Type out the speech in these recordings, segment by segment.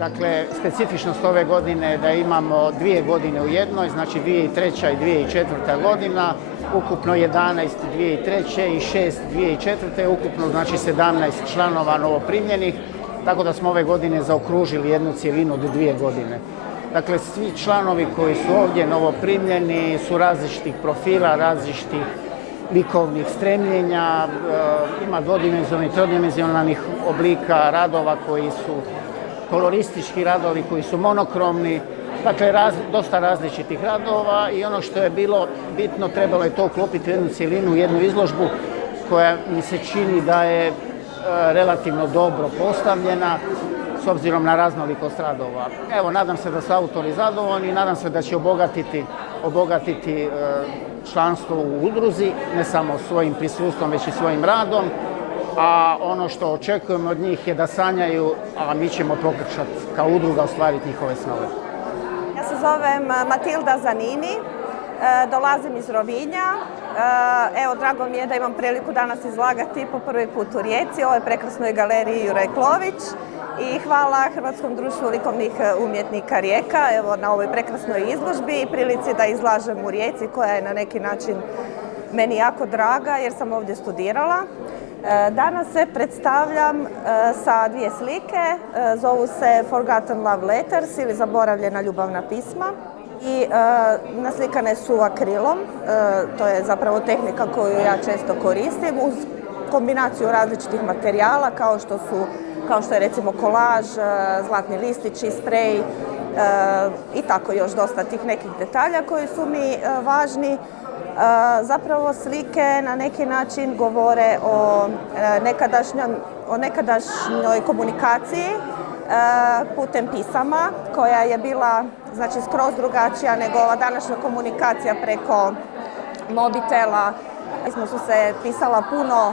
Dakle, specifičnost ove godine je da imamo 2 godine u jednoj, znači 2003. i 2004. godina, ukupno 11 2003. i 6 2004. ukupno znači 17 članova novoprimljenih, tako da smo ove godine zaokružili jednu cjelinu od 2 godine. Dakle, svi članovi koji su ovdje novoprimljeni su različitih profila, različitih likovnih stremljenja, ima dvodimenzionalnih, trodimenzionalnih oblika radova koji su koloristički radovi, koji su monokromni, dakle dosta različitih radova i ono što je bilo bitno, trebalo je to uklopiti u jednu cjelinu, u jednu izložbu koja mi se čini da je relativno dobro postavljena s obzirom na raznolikost radova. Evo, nadam se da su autori zadovoljni, nadam se da će obogatiti članstvo u udruzi, ne samo svojim prisustvom, već i svojim radom. A ono što očekujemo od njih je da sanjaju, a mi ćemo pokušati kao udruga ostvariti njihove snove. Ja se zovem Matilda Zanini, dolazim iz Rovinja. Evo, drago mi je da imam priliku danas izlagati po prvi put u Rijeci, ovoj prekrasnoj galeriji Juraj Klović. I hvala Hrvatskom društvu likovnih umjetnika Rijeka evo, na ovoj prekrasnoj izložbi i prilici da izlažem u Rijeci koja je na neki način meni jako draga jer sam ovdje studirala. Danas se predstavljam sa 2 slike, zovu se Forgotten Love Letters ili Zaboravljena ljubavna pisma. I naslikane su akrilom, to je zapravo tehnika koju ja često koristim uz kombinaciju različitih materijala kao što je recimo kolaž, zlatni listići, sprej i tako još dosta tih nekih detalja koji su mi važni. Zapravo slike na neki način govore o nekadašnjoj komunikaciji putem pisama koja je bila znači skroz drugačija nego ova današnja komunikacija preko mobitela. Pisma su se pisala puno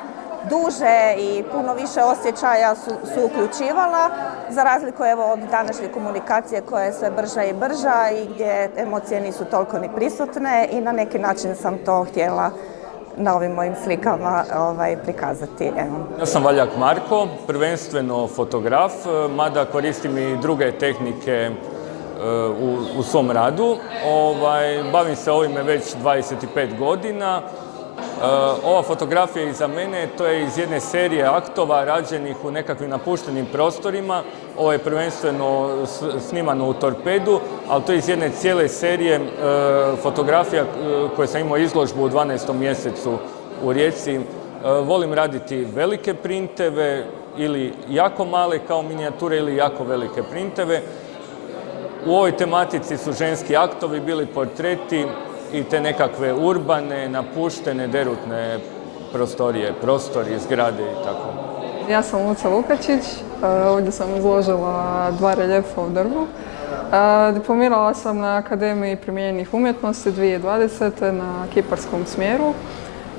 duže i puno više osjećaja su uključivala, za razliku evo od današnje komunikacije koja je sve brža i brža i gdje emocije nisu toliko ni prisutne i na neki način sam to htjela na ovim mojim slikama prikazati. Evo. Ja sam Valjak Marko, prvenstveno fotograf, mada koristim i druge tehnike u svom radu. Bavim se ovime već 25 godina. Ova fotografija iza mene, to je iz jedne serije aktova rađenih u nekakvim napuštenim prostorima. Ovo je prvenstveno snimano u Torpedu, ali to je iz jedne cijele serije fotografija koje sam imao izložbu u 12. mjesecu u Rijeci. Volim raditi velike printeve ili jako male kao minijature ili jako velike printeve. U ovoj tematici su ženski aktovi, bili portreti i te nekakve urbane, napuštene, derutne prostori, zgrade i tako. Ja sam Luca Lukačić, ovdje sam izložila 2 reljefa u drvu. Diplomirala sam na Akademiji primijenjenih umjetnosti 2020. na kiparskom smjeru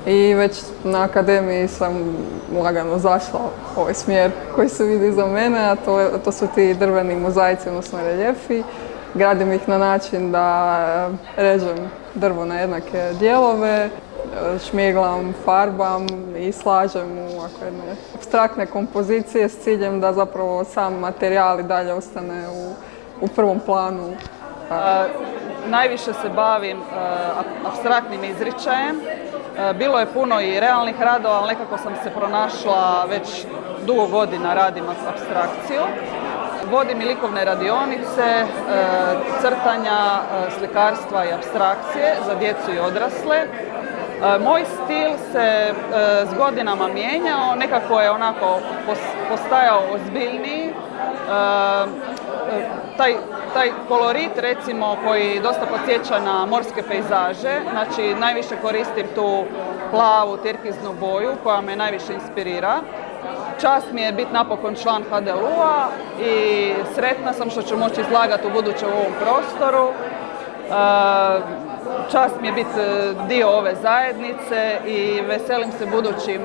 i već na Akademiji sam lagano zašla u ovaj smjer koji se vidi iza mene, a to su ti drveni mozaici, odnosno reljefi. Gradim ih na način da režem drvo na jednake dijelove, šmiglam, farbam i slažem u jedne apstraktne kompozicije s ciljem da zapravo sam materijal i dalje ostane u prvom planu. Najviše se bavim apstraktnim izričajem. Bilo je puno i realnih radova, ali nekako sam se pronašla već dugo godina radim apstrakciju. Vodim i likovne radionice, crtanja, slikarstva i apstrakcije za djecu i odrasle. Moj stil se s godinama mijenjao, nekako je onako postajao ozbiljniji. Taj kolorit recimo koji dosta podsjeća na morske pejzaže, znači najviše koristim tu plavu tirkiznu boju koja me najviše inspirira. Čast mi je biti napokon član HDLU-a i sretna sam što ću moći izlagati u buduće u ovom prostoru. Čast mi je biti dio ove zajednice i veselim se budućem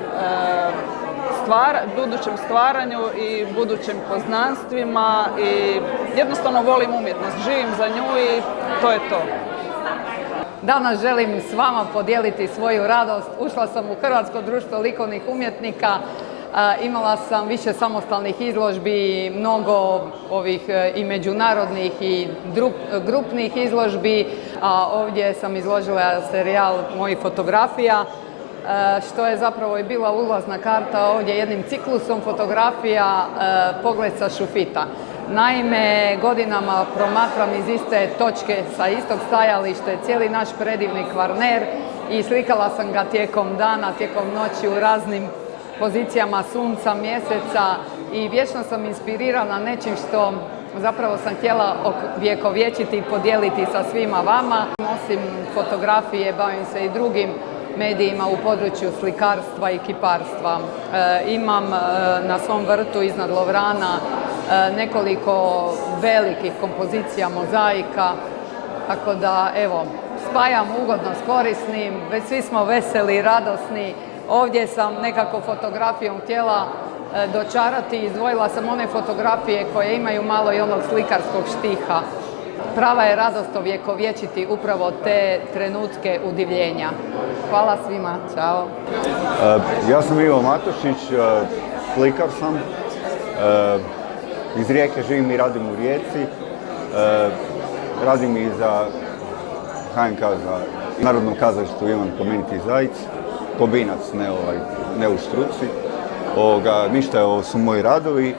stvaranju i budućim poznanstvima i jednostavno volim umjetnost, živim za nju i to je to. Danas želim s vama podijeliti svoju radost. Ušla sam u Hrvatsko društvo likovnih umjetnika Imala sam više samostalnih izložbi, mnogo ovih i međunarodnih i grupnih izložbi, a ovdje sam izložila serijal mojih fotografija, što je zapravo i bila ulazna karta ovdje jednim ciklusom fotografija Pogled sa Šufita. Naime, godinama promatram iz iste točke, sa istog stajališta, cijeli naš predivni Kvarner i slikala sam ga tijekom dana, tijekom noći u raznim pozicijama sunca, mjeseca i vječno sam inspirirana nečim što zapravo sam htjela vjekovječiti i podijeliti sa svima vama. Osim fotografije, bavim se i drugim medijima u području slikarstva i kiparstva. Imam na svom vrtu iznad Lovrana nekoliko velikih kompozicija mozaika, tako da evo, spajam ugodno s korisnim, već svi smo veseli i radosni. Ovdje sam nekako fotografijom htjela dočarati, izdvojila sam one fotografije koje imaju malo i onog slikarskog štiha. Prava je radost ovjekovječiti upravo te trenutke udivljenja. Hvala svima, čao. Ja sam Ivo Matošić, slikar sam. Iz Rijeke živim i radim u Rijeci. Radim i za HNK, za Narodnom kazalištu Ivan Plemeniti Zajec. Kobinac, ne u struci. Ništa, ovo su moji radovi.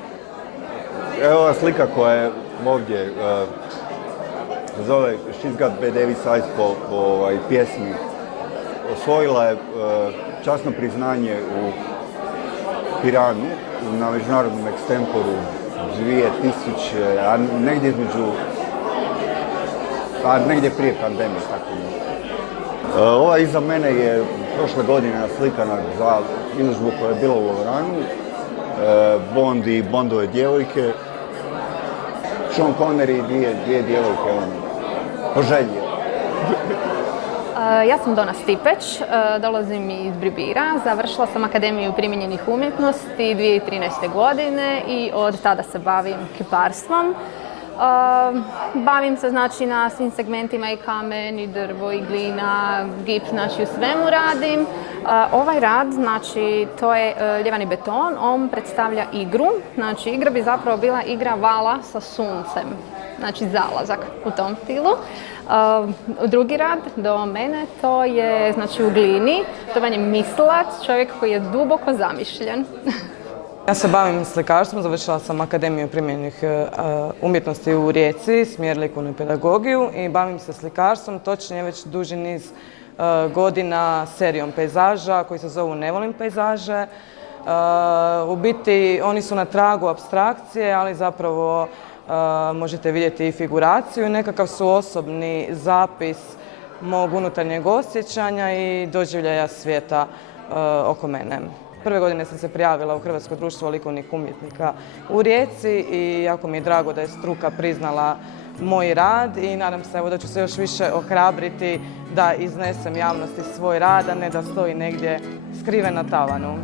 Evo ova slika koja je ovdje zove She's Got Bad Davis Eyes po pjesmi. Osvojila je časno priznanje u Piranu na međunarodnom ekstemporu 2000, a negdje negdje prije pandemije, tako nešto. Ova iza mene je prošle godine naslikana za izložbu koja je bila u Lovranu. Bond i Bondove djevojke. Sean Connery i dvije djevojke, po želji. Ja sam Dona Stipeć, dolazim iz Bribira. Završila sam Akademiju primijenjenih umjetnosti 2013. godine i od tada se bavim kiparstvom. Bavim se znači na svim segmentima, i kamen, i drvo, i glina, gips, znači u svemu radim. Ovaj rad, znači to je ljevani beton, on predstavlja igru. Znači igra bi zapravo bila igra vala sa suncem, znači zalazak u tom stilu. Drugi rad do mene to je znači u glini, to je mislilac, čovjek koji je duboko zamišljen. Ja se bavim slikarstvom, završila sam Akademiju primijenjenih umjetnosti u Rijeci, smjer likovnu pedagogiju i bavim se slikarstvom, točnije već duži niz godina serijom pejzaža koji se zovu Ne volim pejzaže. U biti oni su na tragu apstrakcije, ali zapravo možete vidjeti i figuraciju i nekakav su osobni zapis mog unutarnjeg osjećanja i doživljaja svijeta oko mene. Prve godine sam se prijavila u Hrvatsko društvo likovnih umjetnika u Rijeci i jako mi je drago da je struka priznala moj rad i nadam se da ću se još više ohrabriti da iznesem javnosti svoj rad, a ne da stoji negdje skriven na tavanu.